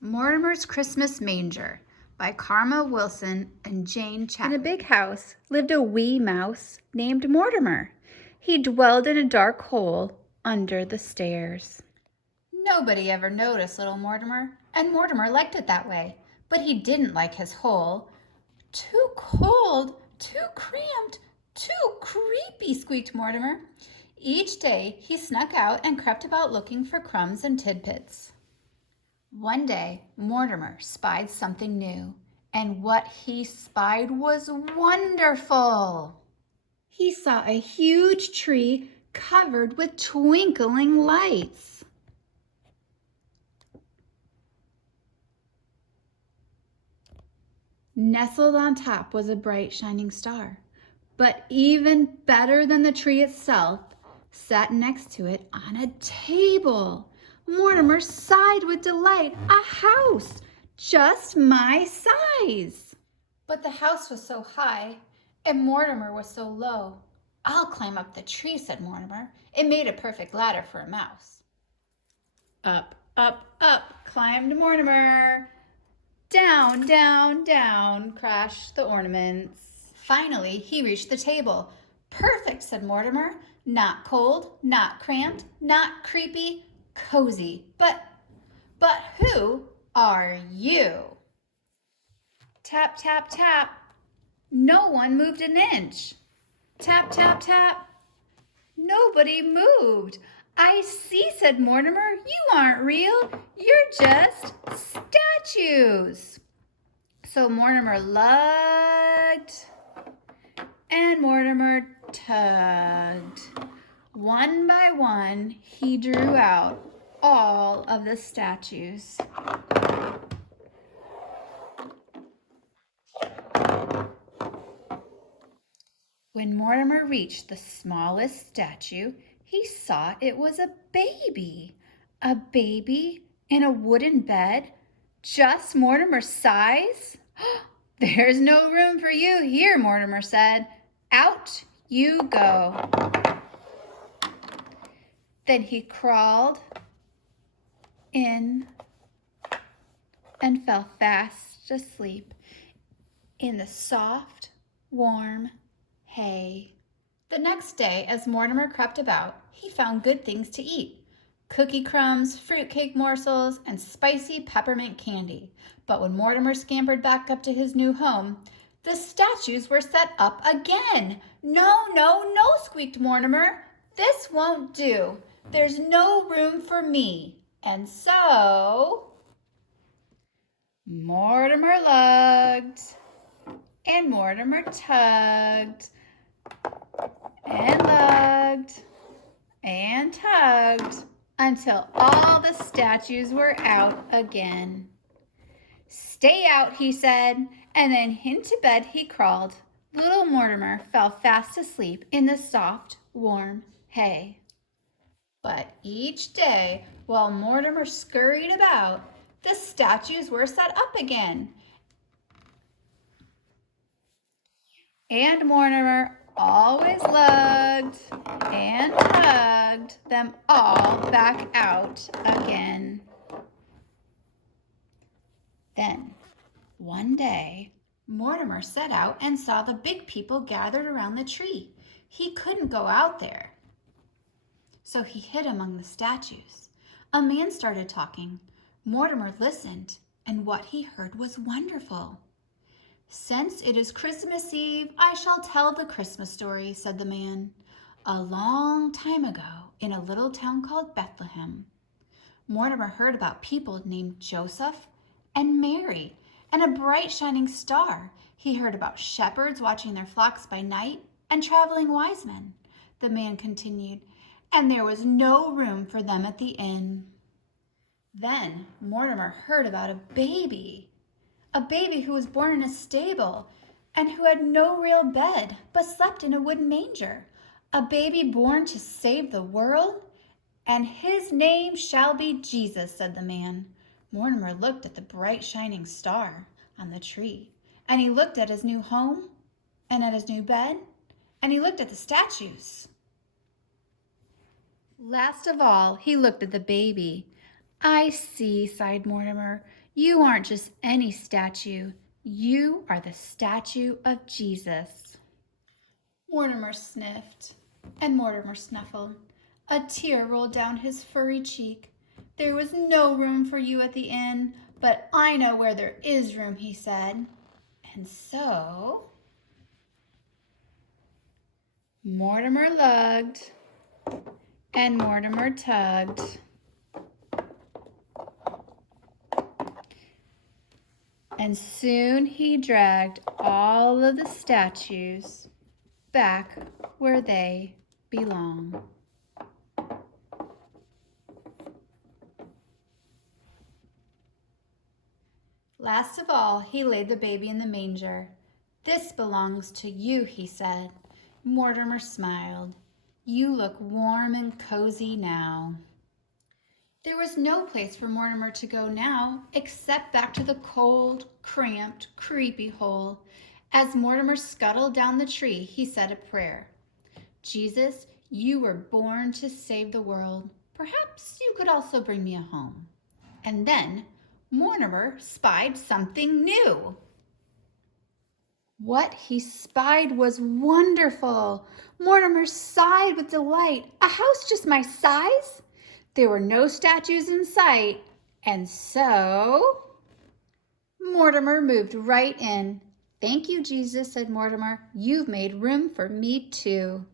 Mortimer's Christmas Manger by Karma Wilson and Jane Chapman. In a big house lived a wee mouse named Mortimer. He dwelled in a dark hole under the stairs. Nobody ever noticed little Mortimer, and Mortimer liked it that way. But he didn't like his hole. Too cold, too cramped, too creepy, squeaked Mortimer. Each day he snuck out and crept about looking for crumbs and tidbits. One day, Mortimer spied something new, and what he spied was wonderful. He saw a huge tree covered with twinkling lights. Nestled on top was a bright shining star, but even better than the tree itself, sat next to it on a table. Mortimer sighed with delight. A house, just my size. But the house was so high, and Mortimer was so low. I'll climb up the tree, said Mortimer. It made a perfect ladder for a mouse. Up, up, up, climbed Mortimer. Down, down, down, crashed the ornaments. Finally, he reached the table. Perfect, said Mortimer. Not cold, not cramped, not creepy, cozy. But who are you? Tap, tap, tap. No one moved an inch. Tap, tap, tap. Nobody moved. I see, said Mortimer. You aren't real. You're just statues. So Mortimer lugged and Mortimer tugged. One by one, he drew out all of the statues. When Mortimer reached the smallest statue, he saw it was a baby in a wooden bed, just Mortimer's size. There's no room for you here, Mortimer said. Out you go. Then he crawled in and fell fast asleep in the soft, warm hay. The next day, as Mortimer crept about, he found good things to eat. Cookie crumbs, fruitcake morsels, and spicy peppermint candy. But when Mortimer scampered back up to his new home, the statues were set up again. No, no, no, squeaked Mortimer. This won't do. There's no room for me. And so Mortimer lugged and Mortimer tugged and lugged and tugged until all the statues were out again. Stay out, he said, and then into bed he crawled. Little Mortimer fell fast asleep in the soft, warm hay. But each day, while Mortimer scurried about, the statues were set up again. And Mortimer always lugged and tugged them all back out again. Then, one day, Mortimer set out and saw the big people gathered around the tree. He couldn't go out there, so he hid among the statues. A man started talking. Mortimer listened, and what he heard was wonderful. Since it is Christmas Eve, I shall tell the Christmas story, said the man. A long time ago, in a little town called Bethlehem, Mortimer heard about people named Joseph and Mary and a bright shining star. He heard about shepherds watching their flocks by night and traveling wise men. The man continued, and there was no room for them at the inn. Then Mortimer heard about a baby who was born in a stable and who had no real bed but slept in a wooden manger. A baby born to save the world, and his name shall be Jesus, said the man. Mortimer looked at the bright shining star on the tree, and he looked at his new home and at his new bed, and he looked at the statues. Last of all, he looked at the baby. I see, sighed Mortimer. You aren't just any statue. You are the statue of Jesus." Mortimer sniffed, and Mortimer snuffled. A tear rolled down his furry cheek. "There was no room for you at the inn, but I know where there is room," he said. And so Mortimer lugged and Mortimer tugged. And soon he dragged all of the statues back where they belong. Last of all, he laid the baby in the manger. "This belongs to you," he said. Mortimer smiled. "You look warm and cozy now." There was no place for Mortimer to go now except back to the cold, cramped, creepy hole. As Mortimer scuttled down the tree, he said a prayer. "Jesus, you were born to save the world. Perhaps you could also bring me a home." And then Mortimer spied something new. What he spied was wonderful. Mortimer sighed with delight. A house just my size? There were no statues in sight, and so Mortimer moved right in. "Thank you, Jesus," said Mortimer. "You've made room for me too."